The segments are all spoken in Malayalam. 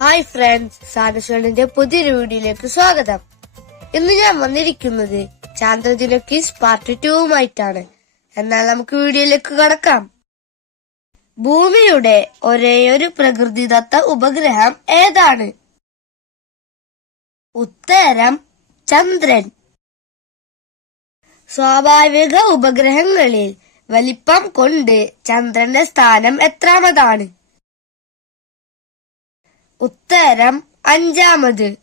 ഹായ് ഫ്രണ്ട്സ് സാനസോണിന്റെ പുതിയൊരു വീഡിയോയിലേക്ക് സ്വാഗതം. ഇന്ന് ഞാൻ വന്നിരിക്കുന്നത് ചാന്ദ്രദിന ക്വിസ് പാർട്ട് ടുവുമായിട്ടാണ് എന്നാൽ നമുക്ക് വീഡിയോയിലേക്ക് കടക്കാം. ഭൂമിയുടെ ഒരേയൊരു പ്രകൃതിദത്ത ഉപഗ്രഹം ഏതാണ്? ഉത്തരം ചന്ദ്രൻ. സ്വാഭാവിക ഉപഗ്രഹങ്ങളിൽ വലിപ്പം കൊണ്ട് ചന്ദ്രന്റെ സ്ഥാനം എത്രാമതാണ്? ഉത്തരം അഞ്ചാമത്.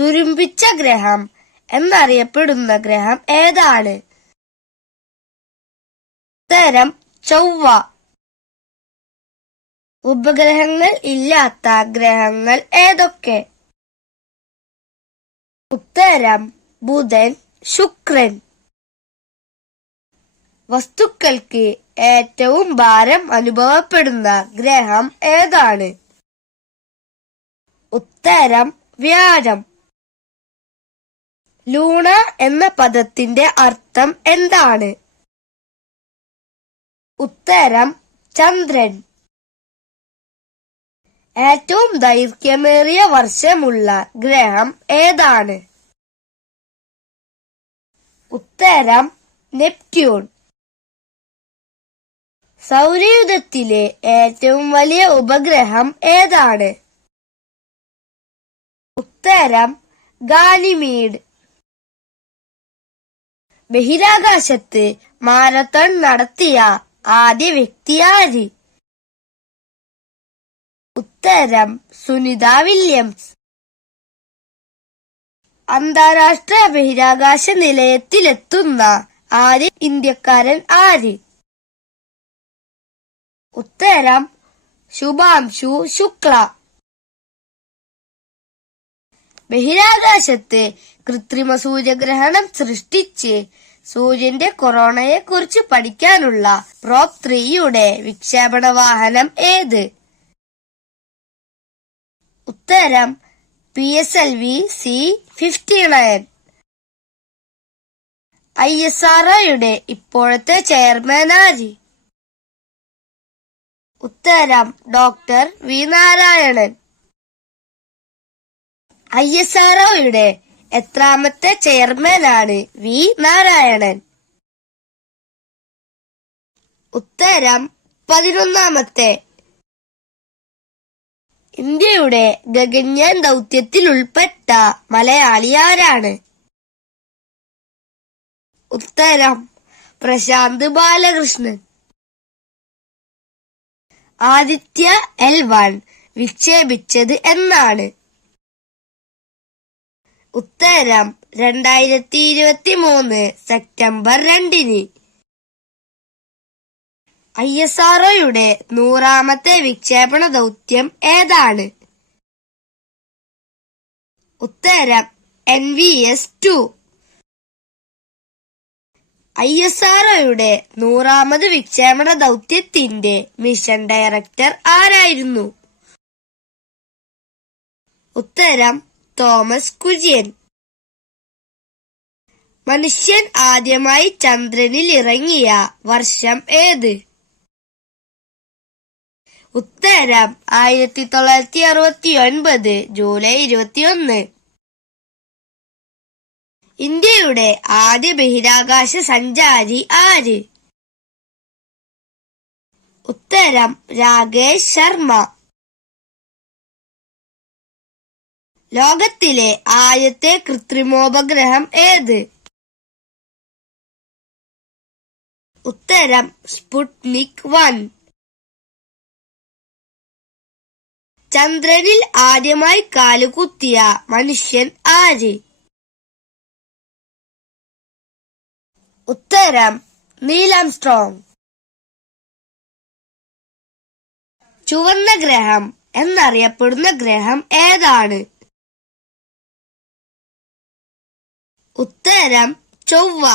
തുരുമ്പിച്ച ഗ്രഹം എന്നറിയപ്പെടുന്ന ഗ്രഹം ഏതാണ്? ഉത്തരം ചൊവ്വ. ഉപഗ്രഹങ്ങൾ ഇല്ലാത്ത ഗ്രഹങ്ങൾ ഏതൊക്കെ? ഉത്തരം ബുധൻ ശുക്രൻ. വസ്തുക്കൾക്ക് ഏറ്റവും ഭാരം അനുഭവപ്പെടുന്ന ഗ്രഹം ഏതാണ്? ഉത്തരം വ്യാഴം. ലൂണ എന്ന പദത്തിന്റെ അർത്ഥം എന്താണ്? ഉത്തരം ചന്ദ്രൻ. ഏറ്റവും ദൈർഘ്യമേറിയ വർഷമുള്ള ഗ്രഹം ഏതാണ്? ഉത്തരം നെപ്റ്റ്യൂൺ. സൗരയൂഥത്തിലെ ഏറ്റവും വലിയ ഉപഗ്രഹം ഏതാണ്? ഉത്തരം ഗാനിമീഡ്. ബഹിരാകാശത്ത് മാരത്തൺ നടത്തിയ ആദ്യ വ്യക്തി ആര്? ഉത്തരം സുനിത വില്യംസ്. അന്താരാഷ്ട്ര ബഹിരാകാശ നിലയത്തിലെത്തുന്ന ആദ്യ ഇന്ത്യക്കാരൻ ആര്? ഉത്തരം ശുഭാംശു ശുക്ല. ബഹിരാകാശത്ത് കൃത്രിമ സൂര്യഗ്രഹണം സൃഷ്ടിച്ച് സൂര്യന്റെ കൊറോണയെ കുറിച്ച് പഠിക്കാനുള്ള പ്രോപ് ത്രീയുടെ വിക്ഷേപണ വാഹനം ഏത്? ഉത്തരം P S L V C fifty nine. I S ആർഒയുടെ ഇപ്പോഴത്തെ ചെയർമാൻ ആര്? ഉത്തരം doctor V Narayanan. I S R ഒയുടെ എത്രാമത്തെ ചെയർമാനാണ് വി നാരായണൻ. ഉത്തരം പതിനൊന്നാമത്തെ. ഇന്ത്യയുടെ ഗഗൻയാൻ ദൗത്യത്തിൽ ഉൾപ്പെട്ട മലയാളി ആരാണ്? ഉത്തരം പ്രശാന്ത് ബാലകൃഷ്ണൻ. ആദിത്യ എൽ വൺ വിക്ഷേപിച്ചത് എന്നാണ്. ഉത്തരം രണ്ടായിരത്തി ഇരുപത്തി മൂന്ന് സെപ്റ്റംബർ രണ്ടിന്. ഐ എസ് ആർഒയുടെ നൂറാമത്തെ വിക്ഷേപണ ദൗത്യം ഏതാണ്? ഉത്തരം N V S two. I S R ഒയുടെ നൂറാമത് വിക്ഷേപണ ദൗത്യത്തിന്റെ മിഷൻ ഡയറക്ടർ ആരായിരുന്നു? ഉത്തരം തോമസ് കുര്യൻ. മനുഷ്യൻ ആദ്യമായി ചന്ദ്രനിൽ ഇറങ്ങിയ വർഷം ഏത്? ഉത്തരം ആയിരത്തി തൊള്ളായിരത്തി അറുപത്തി ഒൻപത് ജൂലൈ ഇരുപത്തിയൊന്ന്. ഇന്ത്യയുടെ ആദ്യ ബഹിരാകാശ സഞ്ചാരി ആര്? ഉത്തരം രാകേഷ് ശർമ്മ. ലോകത്തിലെ ആദ്യത്തെ കൃത്രിമോപഗ്രഹം ഏത്? ഉത്തരം സ്പുട്നിക് വൺ. ചന്ദ്രനിൽ ആദ്യമായി കാലുകുത്തിയ മനുഷ്യൻ ആര്? ഉത്തരം നീലാം സ്ട്രോങ് ചുവന്ന ഗ്രഹം എന്നറിയപ്പെടുന്ന ഗ്രഹം ഏതാണ്? ഉത്തരം ചൊവ്വ.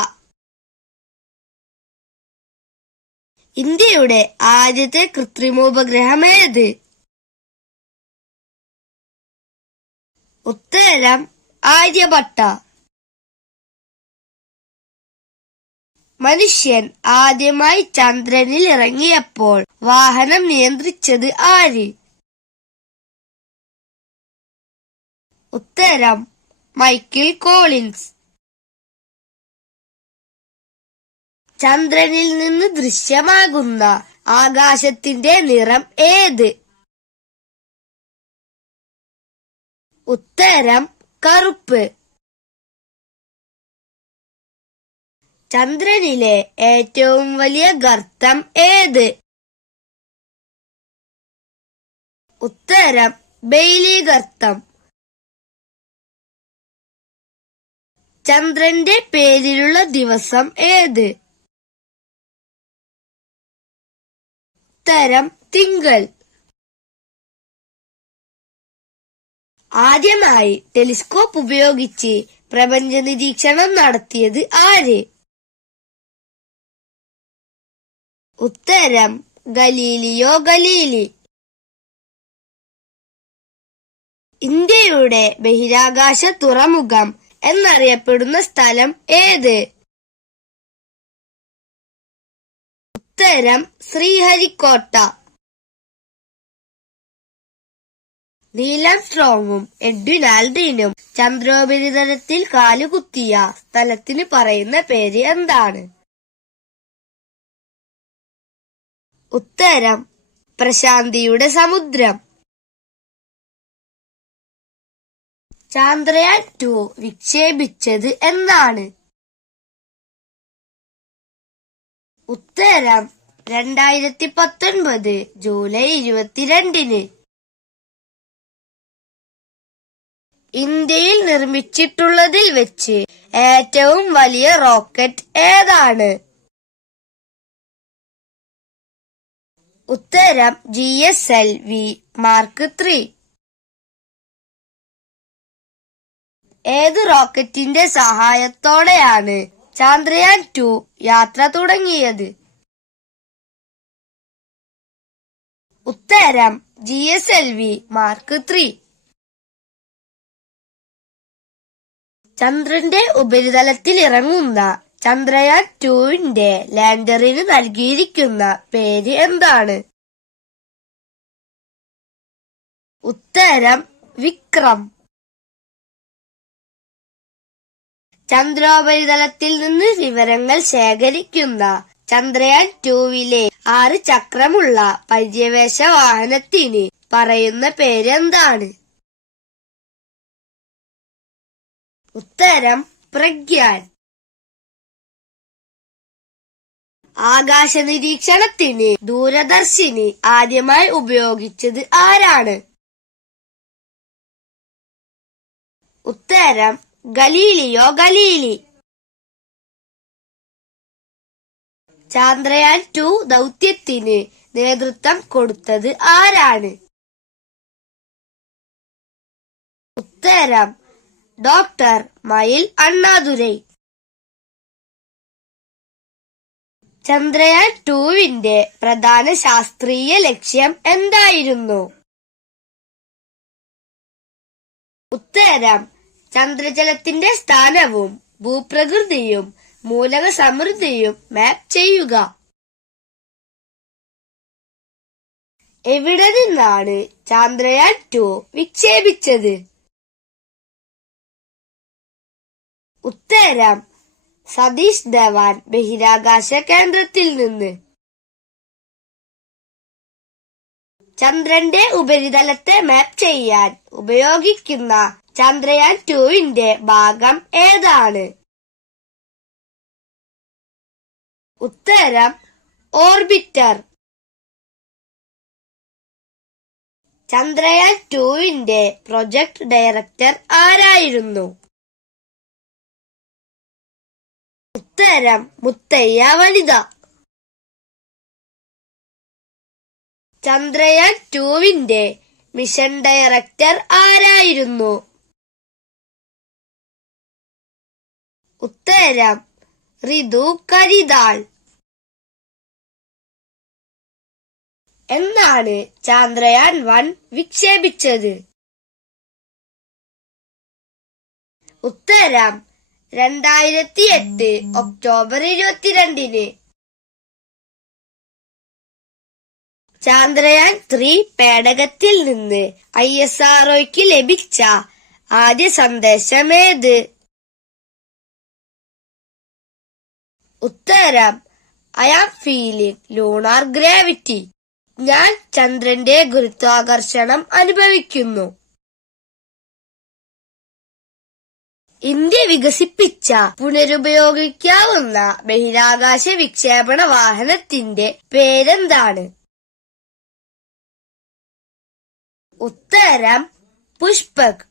ഇന്ത്യയുടെ ആദ്യത്തെ കൃത്രിമോപഗ്രഹം ഏത്? ഉത്തരം ആര്യഭട്ട. മനുഷ്യൻ ആദ്യമായി ചന്ദ്രനിൽ ഇറങ്ങിയപ്പോൾ വാഹനം നിയന്ത്രിച്ചത് ആര്? ഉത്തരം മൈക്കിൾ കോളിൻസ്. ചന്ദ്രനിൽ നിന്ന് ദൃശ്യമാകുന്ന ആകാശത്തിന്റെ നിറം ഏത്? ഉത്തരം കറുപ്പ്. ചന്ദ്രനിലെ ഏറ്റവും വലിയ ഗർത്തം ഏത്? ഉത്തരം ബെയിലി ഗർത്തം. ചന്ദ്രന്റെ പേരിലുള്ള ദിവസം ഏത്? ഉത്തരം തിങ്കൾ. ആദ്യമായി ടെലിസ്കോപ്പ് ഉപയോഗിച്ച് പ്രപഞ്ച നിരീക്ഷണം നടത്തിയത് ആര്? ഉത്തരം ഗലീലിയോ ഗലീലി. ഇന്ത്യയുടെ ബഹിരാകാശ തുറമുഖം എന്നറിയപ്പെടുന്ന സ്ഥലം ഏത്? ഉത്തരം ശ്രീഹരിക്കോട്ട. നീലം സ്ട്രോങ്ങും എഡ്വിൻ ആൽഡ്രീനും ചന്ദ്രോപരിതലത്തിൽ കാലുകുത്തിയ സ്ഥലത്തിന് പറയുന്ന പേര് എന്താണ്? ഉത്തരം പ്രശാന്തിയുടെ സമുദ്രം. ചാന്ദ്രയാൻ ടു വിക്ഷേപിച്ചത് എന്നാണ് ഉത്തരം രണ്ടായിരത്തി പത്തൊൻപത് ജൂലൈ ഇരുപത്തിരണ്ടിന്. ഇന്ത്യയിൽ നിർമ്മിച്ചിട്ടുള്ളതിൽ വെച്ച് ഏറ്റവും വലിയ റോക്കറ്റ് ഏതാണ്? ഉത്തരം G S L V mark three ഏത് റോക്കറ്റിന്റെ സഹായത്തോടെയാണ് ചാന്ദ്രയാൻ ടു യാത്ര തുടങ്ങിയത്? ഉത്തരം G S L V mark three ചന്ദ്രന്റെ ഉപരിതലത്തിൽ ഇറങ്ങുന്ന ചന്ദ്രയാൻ ടുവിന്റെ ലാൻഡറിന് നൽകിയിരിക്കുന്ന പേര് എന്താണ്? ഉത്തരം വിക്രം. ചന്ദ്രോപരിതലത്തിൽ നിന്ന് വിവരങ്ങൾ ശേഖരിക്കുന്ന ചന്ദ്രയാൻ ടൂവിലെ ആറ് ചക്രമുള്ള പര്യവേശ വാഹനത്തിന് പറയുന്ന പേരെന്താണ്? ഉത്തരം പ്രഗ്യാൻ. ആകാശ നിരീക്ഷണത്തിന് ദൂരദർശിനി ആദ്യമായി ഉപയോഗിച്ചത് ആരാണ്? ഉത്തരം ഗലീലിയോ ഗലീലി. ചാന്ദ്രയാൻ ടു ദൗത്യത്തിന് നേതൃത്വം കൊടുത്തത് ആരാണ്? ഉത്തരം ഡോക്ടർ മയിൽ അണ്ണാദുരൈ. ചന്ദ്രയാൻ ടൂവിന്റെ പ്രധാന ശാസ്ത്രീയ ലക്ഷ്യം എന്തായിരുന്നു? ഉത്തരം ചന്ദ്രജലത്തിന്റെ സ്ഥാനവും ഭൂപ്രകൃതിയും മൂലക സമൃദ്ധിയും മാപ്പ് ചെയ്യുക. എവിടെ നിന്നാണ് ചന്ദ്രയാൻ ടു വിക്ഷേപിച്ചത്? ഉത്തരം സതീഷ് ധവാൻ ബഹിരാകാശ കേന്ദ്രത്തിൽ നിന്ന്. ചന്ദ്രന്റെ ഉപരിതലത്തെ മാപ്പ് ചെയ്യാൻ ഉപയോഗിക്കുന്ന ചന്ദ്രയാൻ ടുവിന്റെ ഭാഗം ഏതാണ്? ഉത്തരം ഓർബിറ്റർ. ചന്ദ്രയാൻ ടുവിന്റെ പ്രൊജക്ട് ഡയറക്ടർ ആരായിരുന്നു? ഉത്തരം മുത്തയ്യ വനിത. ചന്ദ്രയാൻ ടുവിന്റെ മിഷൻ ഡയറക്ടർ ആരായിരുന്നു? ഉത്തരം ഋതു കരിതാൾ. എന്നാണ് ചാന്ദ്രയാൻ വൺ വിക്ഷേപിച്ചത്. ഉത്തരം രണ്ടായിരത്തി എട്ട് ഒക്ടോബർ ഇരുപത്തിരണ്ടിന്. ചാന്ദ്രയാൻ ത്രീ പേടകത്തിൽ നിന്ന് ഐ എസ് ആർഒയ്ക്ക് ലഭിച്ച ആദ്യ സന്ദേശമേത്? ഉത്തരം I am feeling lunar gravity. ഞാൻ ചന്ദ്രന്റെ ഗുരുത്വാകർഷണം അനുഭവിക്കുന്നു. ഇന്ത്യ വികസിപ്പിച്ച പുനരുപയോഗിക്കാവുന്ന ബഹിരാകാശ വിക്ഷേപണ വാഹനത്തിന്റെ പേരെന്താണ്? ഉത്തരം പുഷ്പക്.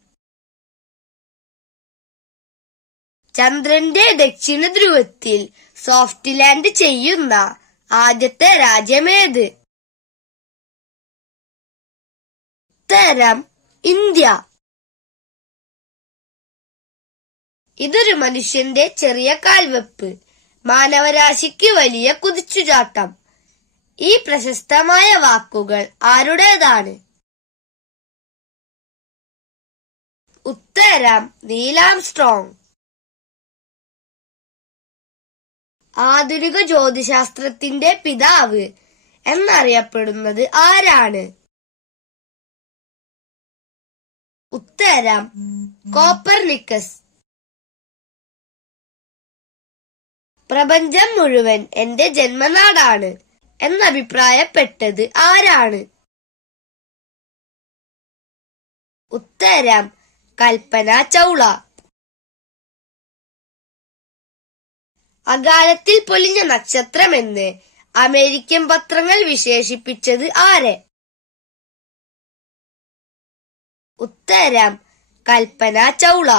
ചന്ദ്രന്റെ ദക്ഷിണ ധ്രുവത്തിൽ സോഫ്റ്റ് ലാൻഡ് ചെയ്യുന്ന ആദ്യത്തെ രാജ്യമേത്? ഉത്തരം ഇന്ത്യ. ഇതൊരു മനുഷ്യന്റെ ചെറിയ കാൽവെപ്പ്. മാനവരാശിക്ക് വലിയ കുതിച്ചുചാട്ടം. ഈ പ്രശസ്തമായ വാക്കുകൾ ആരുടേതാണ്? ഉത്തരം നീലാം സ്ട്രോങ് ആധുനിക ജ്യോതിശാസ്ത്രത്തിന്റെ പിതാവ് എന്നറിയപ്പെടുന്നത് ആരാണ്? ഉത്തരം കോപ്പർനിക്കസ്. പ്രപഞ്ചം മുഴുവൻ എന്റെ ജന്മനാടാണ് എന്നഭിപ്രായപ്പെട്ടത് ആരാണ്? ഉത്തരം കൽപ്പന ചൗള. അകാലത്തിൽ പൊലിഞ്ഞ നക്ഷത്രമെന്ന് അമേരിക്കൻ പത്രങ്ങൾ വിശേഷിപ്പിച്ചത് ആരെ? ഉത്തരം കൽപ്പന ചൗള.